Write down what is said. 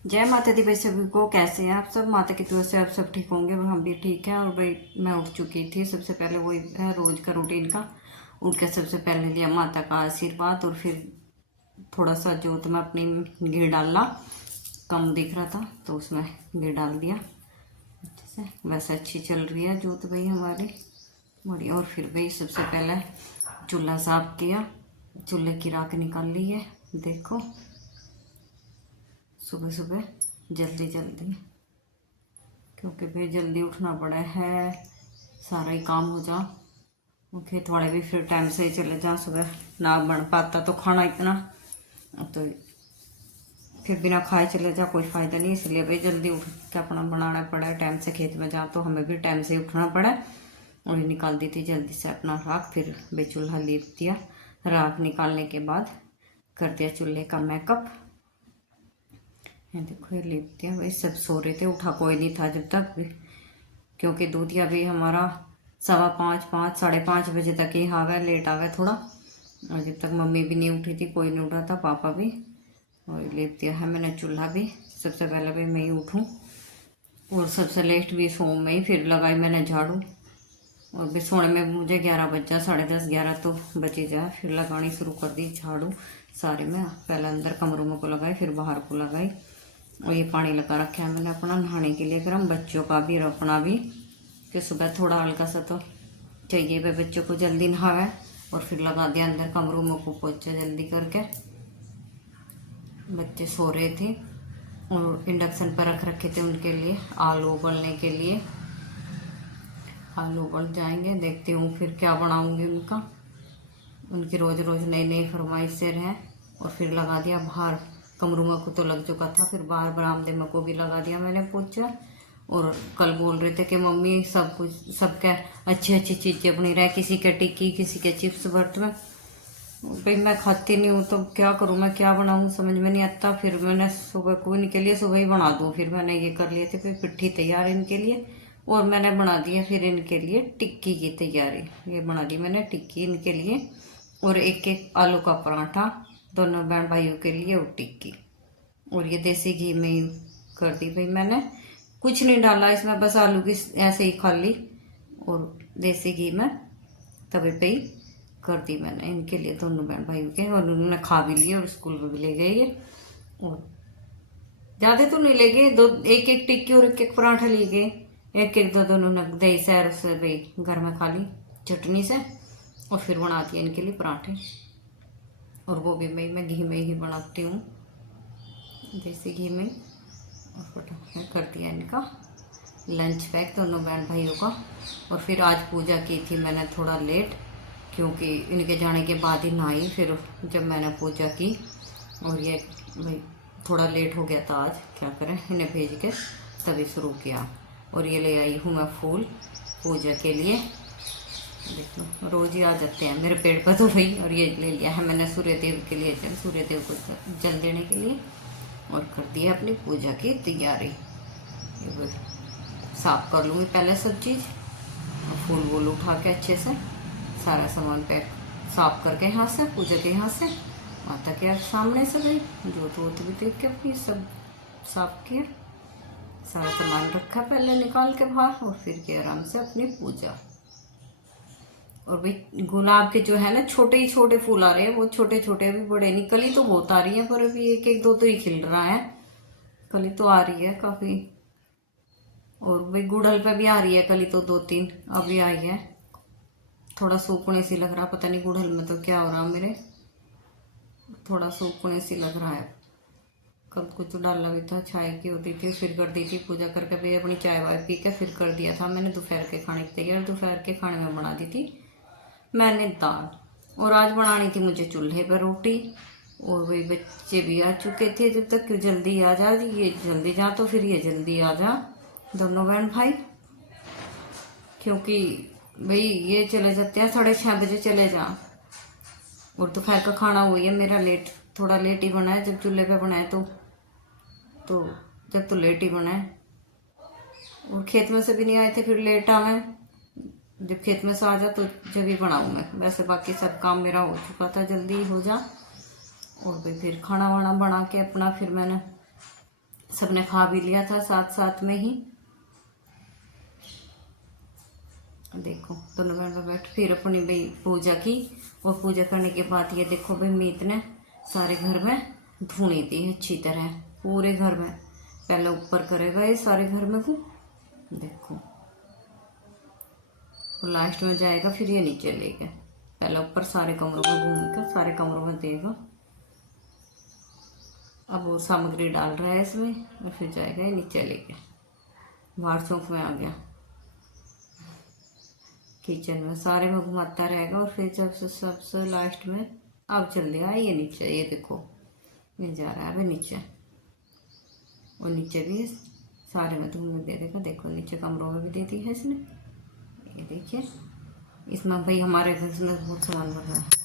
जय माता दी भाई सभी को। कैसे हैं आप सब? माता की दुआ से आप सब ठीक होंगे और हम भी ठीक हैं। और भाई मैं उठ चुकी थी। सबसे पहले वही है रोज़ का रूटीन का, उठ के सबसे पहले लिया माता का आशीर्वाद और फिर थोड़ा सा जोत में अपनी घी डाला, कम दिख रहा था तो उसमें घी डाल दिया अच्छे से। वैसे अच्छी चल रही है जोत भाई हमारी बढ़िया। और फिर भाई सबसे पहले चूल्हा साफ किया, चूल्हे की राख निकाल ली है। देखो सुबह सुबह जल्दी जल्दी, क्योंकि भाई जल्दी उठना पड़ा है, सारा ही काम हो जा। वो खेत वाले भी फिर टाइम से ही चले जा, सुबह ना बन पाता तो खाना इतना, तो फिर बिना खाए चले जा कोई फ़ायदा नहीं। इसलिए भाई जल्दी उठ के अपना बनाना पड़ा है। टाइम से खेत में जा तो हमें भी टाइम से ही उठना पड़ा। और ये निकाल दी थी जल्दी से अपना राख, फिर भाई चूल्हा लीप दिया। राख निकालने के बाद कर दिया चूल्हे का मेकअप। ये देखो ये लिप दिया। भाई सब सो रहे थे, उठा कोई नहीं था जब तक भी, क्योंकि दूधिया भी हमारा 5:15 5:30 तक ही आ गया, लेट आ गया थोड़ा। और जब तक मम्मी भी नहीं उठी थी, कोई नहीं उठा था, पापा भी। और लिप दिया है मैंने चूल्हा भी। सबसे पहले भाई मैं ही उठूँ, और सबसे लेट भी सो में ही। फिर लगाई मैंने झाड़ू, और भी सोने में मुझे 11 बज जा, 10:30 11 तो बची जाए। फिर लगानी शुरू कर दी झाड़ू सारे में। पहले अंदर कमरों में को लगाई, फिर बाहर को लगाई। और ये पानी लगा रखा है मैंने अपना नहाने के लिए गर्म, बच्चों का भी और अपना भी, कि सुबह थोड़ा हल्का सा तो चाहिए भाई बच्चों को जल्दी नहावे। और फिर लगा दिया अंदर कमरों में को पोछा जल्दी करके। बच्चे सो रहे थे और इंडक्शन पर रख रखे थे उनके लिए आलू उबलने के लिए। आलू उबल जाएंगे, देखती हूँ फिर क्या बनाऊँगी उनका। उनकी रोज़ रोज़ नई नई फरमाइशें हैं। और फिर लगा दिया बाहर कमरों में को तो लग चुका था, फिर बाहर बरामदे में को भी लगा दिया मैंने पोछा। और कल बोल रहे थे कि मम्मी सब कुछ सबके अच्छी अच्छी चीज़ें बनी रहे, किसी के टिक्की किसी के चिप्स भरत में। भाई मैं खाती नहीं हूँ तो क्या करूँ, मैं क्या बनाऊँ समझ में नहीं आता। फिर मैंने सुबह को इनके लिए सुबह ही बना दूँ, फिर मैंने ये कर लिए थे। फिर पिट्ठी तैयार इनके लिए, और मैंने बना दिया फिर इनके लिए टिक्की की तैयारी। ये बना दी मैंने टिक्की इनके लिए, और एक एक आलू का पराठा दोनों बहन भाइयों के लिए, और टिक्की। और ये देसी घी में ही कर दी भाई मैंने, कुछ नहीं डाला इसमें, बस आलू की ऐसे ही खा ली। और देसी घी में तवे पे ही कर दी मैंने इनके लिए दोनों बहन भाइयों के। और उन्होंने खा भी लिए और स्कूल में भी ले गए ये। और ज़्यादा तो नहीं ले गए, दो एक एक टिक्की और एक एक पराठा ले गए। एक एक दो दोनों ने दही सैर से भाई घर में खा ली चटनी से। और फिर बना दिए इनके लिए पराठे, और वो भी मैं घी में ही बनाती हूँ, देसी घी में। और फटाफट कर दिया इनका लंच पैक दोनों बहन भाइयों का। और फिर आज पूजा की थी मैंने थोड़ा लेट, क्योंकि इनके जाने के बाद ही नहाई फिर जब मैंने पूजा की। और ये भाई थोड़ा लेट हो गया था आज, क्या करें, इन्हें भेज के तभी शुरू किया। और ये ले आई हूँ मैं फूल पूजा के लिए। देखो रोज ही आ जाते हैं मेरे पेड़ पर तो भाई। और ये ले लिया है मैंने सूर्य देव के लिए जल, सूर्य देव को जल देने के लिए। और कर दिया अपनी पूजा की तैयारी। ये साफ कर लूँगी पहले सब चीज़, और फूल वूल उठा के अच्छे से सारा सामान पैक साफ करके यहाँ से पूजा के यहाँ से माता के सामने से भाई जोत वोत भी देख के अपनी सब साफ किया, सारा सामान रखा पहले निकाल के बाहर। और फिर किया आराम से अपनी पूजा। और भाई गुलाब के जो है ना छोटे ही छोटे फूल आ रहे हैं, वो छोटे छोटे, अभी बड़े नहीं। कली तो बहुत आ रही है, पर अभी एक एक दो तो ही खिल रहा है। कली तो आ रही है काफी। और भाई गुड़हल पे भी आ रही है कली तो 2-3 अभी आई है। थोड़ा सूखने सी लग रहा, पता नहीं गुड़हल में तो क्या हो रहा मेरे, थोड़ा सूखने सी लग रहा है। कल कुछ डाला भी था, चाय की होती थी, फिर कर दी थी पूजा करके भाई अपनी चाय वाय पी के। फिर कर दिया था मैंने दोपहर के खाने की तैयार। दोपहर के खाने में बना दी थी मैंने दाल, और आज बनानी थी मुझे चूल्हे पर रोटी। और वही बच्चे भी आ चुके थे जब तक, क्यों जल्दी आ जा, ये जल्दी जा तो फिर ये जल्दी आ जा दोनों बहन भाई। क्योंकि भाई ये चले जाते हैं 6:30 बजे चले जा। और दोपहर का खाना हुई है मेरा लेट, थोड़ा लेट ही बना है। जब चूल्हे पे बनाए तो जब तो लेट ही बना है। और खेत में से भी नहीं आए थे, फिर लेट आ गए। जब खेत में से आ जा तो जब ही बनाऊँ मैं, वैसे बाकी सब काम मेरा हो चुका था, जल्दी हो जा। और फिर खाना वाना बना के अपना फिर मैंने सबने खा भी लिया था साथ साथ में ही। देखो दोनों बहन बैठ फिर अपनी भाई पूजा की, और पूजा करने के बाद ये देखो भाई मीत ने सारे घर में धुनी थी अच्छी तरह, पूरे घर में। पहले ऊपर करेगा ये सारे घर में को, देखो लास्ट में जाएगा फिर ये नीचे लेगा। पहले ऊपर सारे कमरों में घूमकर सारे कमरों में देगा। अब वो सामग्री डाल रहा है इसमें और फिर जाएगा ये नीचे लेके। बाहर चौक में आ गया, किचन में सारे में घुमाता रहेगा, और फिर जब से सबसे लास्ट में अब चल देगा ये नीचे। ये देखो ये जा रहा है अभी नीचे, और नीचे भी सारे में धूम दे देगा। देखो नीचे कमरों में भी दे दी है इसने। ये देखिए इसमें भाई हमारे घर में बहुत सामान बन रहा है।